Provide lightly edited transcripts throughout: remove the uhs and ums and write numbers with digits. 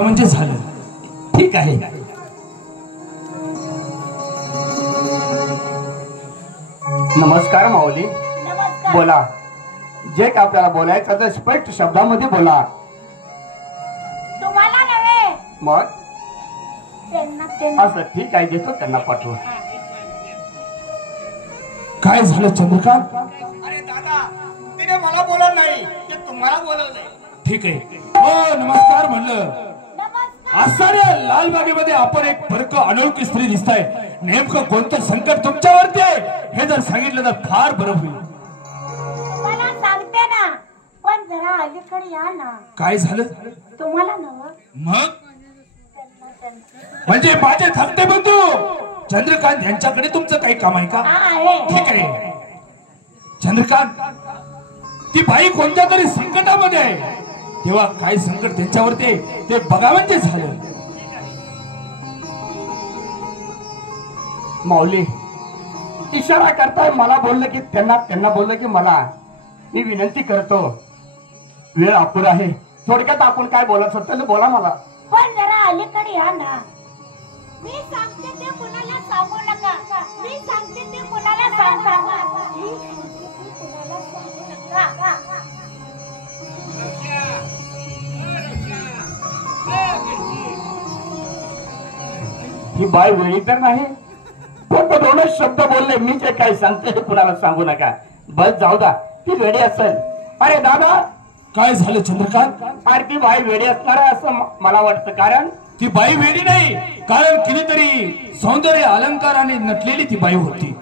म्हणजे झालं. ठीक आहे. नमस्कार माऊली. बोला. जे का आपल्याला बोलायचं तर स्पष्ट शब्दामध्ये बोला. तुम्हाला नव्हे मग त्यांना असं ठीक आहे, देतो त्यांना पाठवून. काय झालं चंद्रकांत? अरे दादा, तिने मला बोलवलं नाही, ते तुम्हाला बोलवलंय. ठीक आहे. हो नमस्कार म्हणलं. नमस्कार. असणाऱ्या लालबागेमध्ये आपण एक फरक अनोळखी स्त्री दिसताय. नेमकं कोणतं संकट तुमच्यावरती आहे हे जर सांगितलं तर फार बरं होईल. तुम्हाला सांगते ना, पण जरा अलीकडे या ना. काय झालं? तुम्हाला नव्ह मग म्हणजे माझे धाकटे बंधू चंद्रकांत यांच्याकडे तुमचं काही काम आहे का? ठीक आहे. चंद्रकांत, ती बाई कोणत्या तरी संकटामध्ये आहे. तेव्हा काय संकट त्यांच्यावरती ते बघा म्हणजे झालं. माऊली इशारा करताय, मला बोललं की त्यांना बोललं की मला. मी विनंती करतो, वेळ अपुरा आहे. थोडक्यात आपण काय बोलत होतं बोला मला. पण जरा अलीकडे या ना. मी सांगते ते कुणाला सांगू नका. मी सांगते ते कुणाला सांगा. मी सांगते ते कुणाला सांगू नका. ही बाय वेळी तर नाही. फक्त दोनच शब्द बोलले, मी जे काही सांगते हे कुणाला सांगू नका. बस जाऊ दा, ती वेडी असेल. अरे दादा, काय झालं चंद्रकांत? अरे ती बाई वेडी असणार आहे असं मला वाटतं. कारण ती बाई वेडी नाही, कारण कितीतरी सौंदर्य अलंकाराने नटलेली ती बाई होती.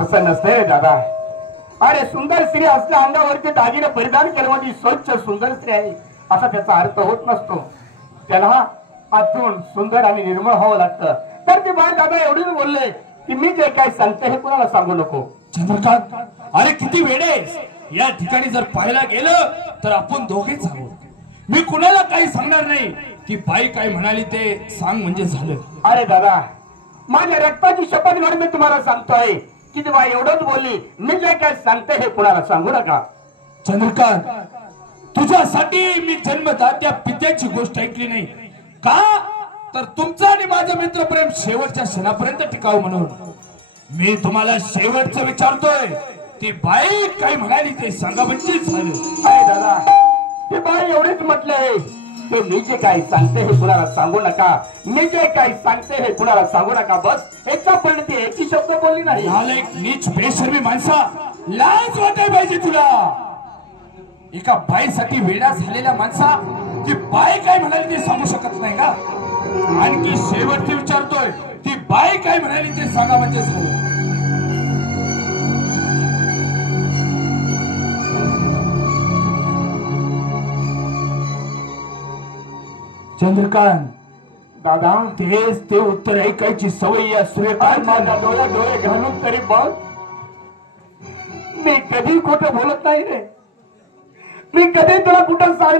असं नसतंय रे दादा. अरे सुंदर स्त्री असल्या अंगावरती दागिने परिधान केलं म्हणजे स्वच्छ सुंदर स्त्री आहे असा त्याचा अर्थ होत नसतो. त्याला आतून सुंदर आणि निर्मळ व्हावं लागतं. तर ती बाई दादा एवढीच बोलले की मी जे काही सांगते हे कुणाला सांगू नको. चंद्रकांत, अरे किती वेडे. या ठिकाणी जर पाहायला गेलं तर आपण दोघेच आहोत. मी कुणाला काही सांगणार नाही. ती बाई काय म्हणाली ते सांग म्हणजे झालं. अरे दादा, माझ्या रक्ताची शपथ घेऊन मी तुम्हाला सांगतोय की ती बाई एवढंच बोलली, मी जे काही सांगते हे कुणाला सांगू नका. चंद्रकांत, तुझ्यासाठी मी जन्मदात्या पित्याची गोष्ट ऐकली नाही का? तर तुमचं आणि माझं मित्रप्रेम शेवटच्या क्षणापर्यंत टिकावं म्हणून मी तुम्हाला शेवटचं विचारतोय. ती बाई काय म्हणाली ते सांगा म्हणजे झालं. अरे दादा, ती बाई एवढीच म्हटलंय की मी जे काही सांगते हे कुणाला सांगू नका. मी जे काही सांगते हे कुणाला सांगू नका. बस याच्या पण ती एकही शब्द बोलली नाही. नालायक, नीच, बेशर्मी माणसा, लाज वाटाय पाहिजे तुला. एका बाईसाठी वेडा झालेल्या माणसा ती बाई काय म्हणाली ते सांगू शकत नाही का? आणखी शेवटचे विचारतोय, ती बाई काय म्हणाली ते सांगा म्हणजे झालं. चंद्रकांत दादा, तेच ते उत्तर ऐकायची सवय या सूर्यकांत माझ्या डोळ्यात डोळे घालून तरी बघ, मी कधी खोटं बोलत नाही रे. मी कधी तुला कुठं सांगणार